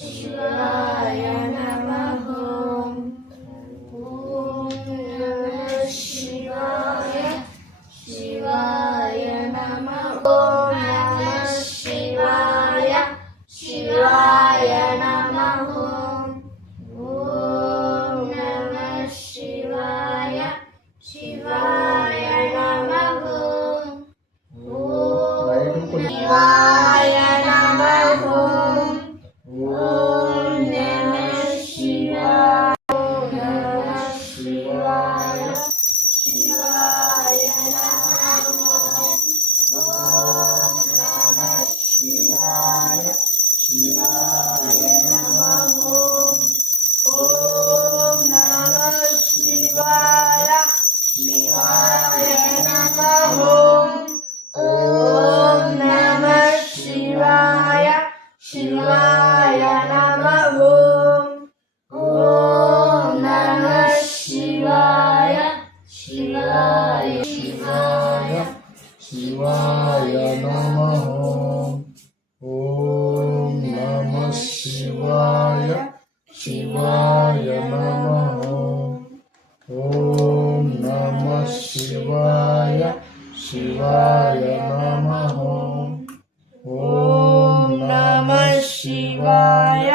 शिवाय नमः। ॐ नमः शिवाय शिवाय नमः। ॐ नमः शिवाय शिवाय नमः। ॐ नमः शिवाय शिवाय नमः। ॐ शिवाय नमः। ॐ नमः शिवाय शिवाय शिवाय नमः। ॐ नमः शिवाय शिवाय नमः। ॐ नमः शिवाय शिवाय नमः। ॐ नमः शिवाय शिवाय नमः। ॐ नमः शिवाय शिवाय शिवाय शिवाय नमः। ॐ नमः शिवाय शिवाय नमः। ॐ नमः शिवाय शिवाय नमः। ॐ नमः शिवाय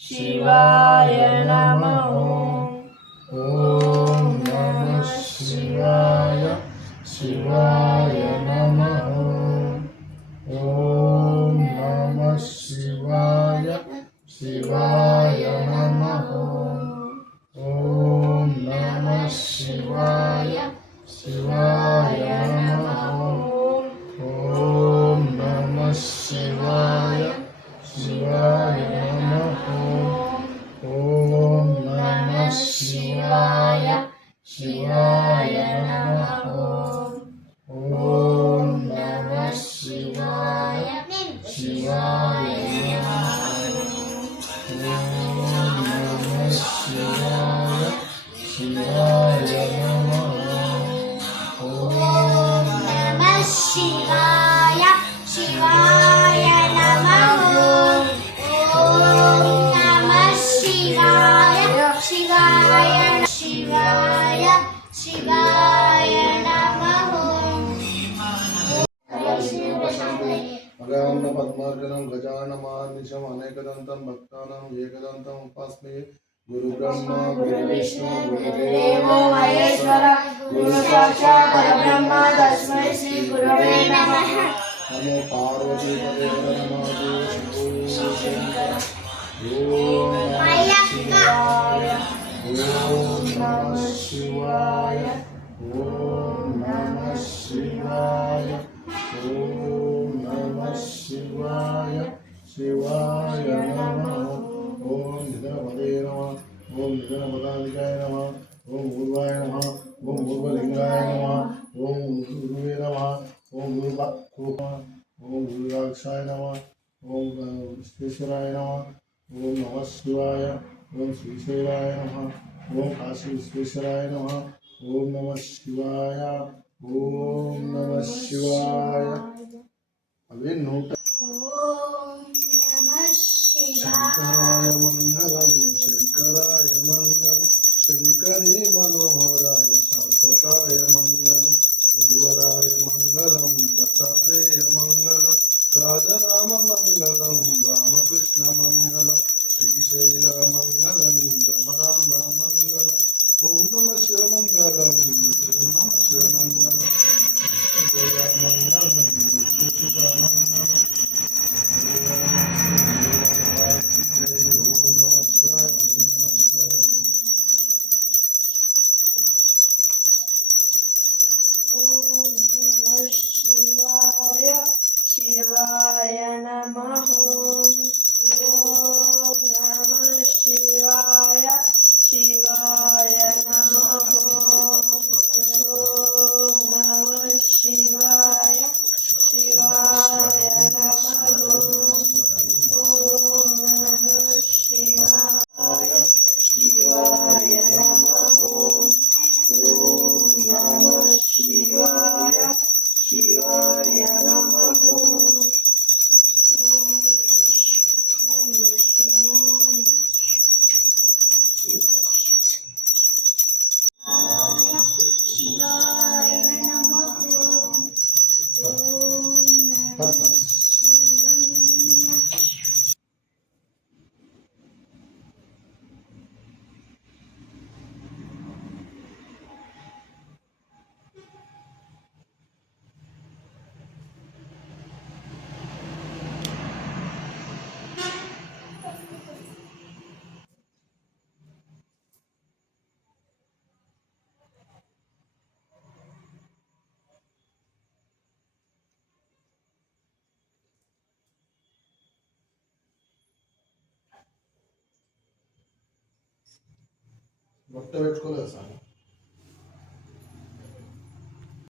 शिवाय नमः। ॐ नमः शिवाय शिवाय नमः। ॐ नमः शिवाय शिवाय नमः। ॐ नमः शिवाय शिवाय नमः। ॐ नमः शिवाय शिवाय नमः। ॐ नमः शिवाय शिवाय नमः। ॐ नमः शिवाय शिवाय नमः। ॐ नमः शिवाय शिवाय नमः। ॐ नमः शिवाय शिवाय नमः। ॐ नमः शिवाय शिवाय शिवाय शिवाय नमः। अगान्न पद्मार्जनं गजाननमहर्निशम् अनेकदन्तं भक्तानां एकदन्तम् उपास्महे। गुरुब्रह्मा गुरुविष्णु गुरुदेवो महेश्वर गुरु साक्षात् परब्रह्म तस्मै श्री गुरवे नमः। नमो पार्वतीपते नमः शिवो शंकर। ॐ नमः शिवाय। ॐ नमः शिवाय। ॐ नमः शिवाय शिवाय नमः। ॐ निधनपदे नमः। ॐ निधनपदाधिकाय नमः। ॐ गुरुवाय नमः। ॐ गुरुलिंगाय नमः। ॐ गुरुवे नमः। ॐ गुरुभक्तोः। ॐ गुरुराक्षाय नमः। ॐ विश्वेश्वराय नमः। ॐ नमः शिवाय। ॐ श्रीशैलाय नमः। ॐ काशी विश्वेश्वराय नमः। ॐ नमः शिवाय। ॐ नमः शिवाय। अभी नूट ॐ नमः शंकराय मंगलम शंकराय मंगलम शंकरी मनोहराय शाश्वताय मंगलम गुरुवराय मंगलम दत्तात्रेय मंगलम राजाराम मंगलम रामकृष्ण मंगलम श्रीशैल मंगलम रमराम मंगलम। ओम नमः शिव मंगलम। ओम नमः शिव मंगलम। जय मंगलम नित्य मंगलम। शिवाय शिवाय नमः। ॐ नमः शिवाय शिवाय नमः। ॐ नमः शिवाय शिवाय नमः। ॐ नमः शिवाय शिवाय नमः। ॐ नमः शिवाय शिवाय नमः। ॐ नमः शिवाय। పడతాను. బొట్ట పెట్టుకోలేదు సార్.